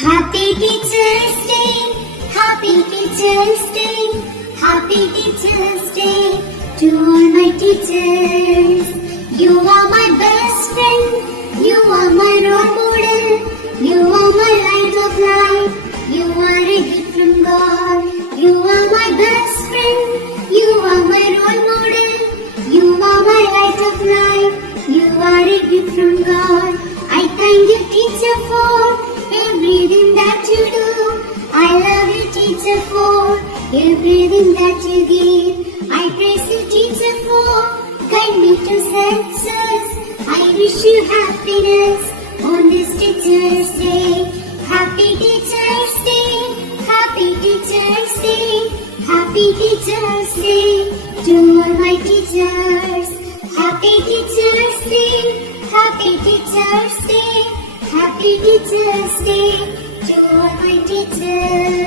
Happy Teacher's Day, Happy Teacher's Day, Happy Teacher's Day to all my teachers. You are my best friend, you are my role model, you are my light of life, you are a gift from God. You are my best friend, you are my role model, you are my light of life, you are a gift from God. I thank you, teacher, for everything that you do. I love you, teacher, for everything that you give. I praise you, teacher, for guide me to success. I wish you happiness on this Teacher's Day. Happy Teacher's Day, Happy Teacher's Day, Happy Teacher's Day to all my teachers. Happy Teacher's Day, Happy Teacher's Day, Happy Teacher's Day to all my teachers.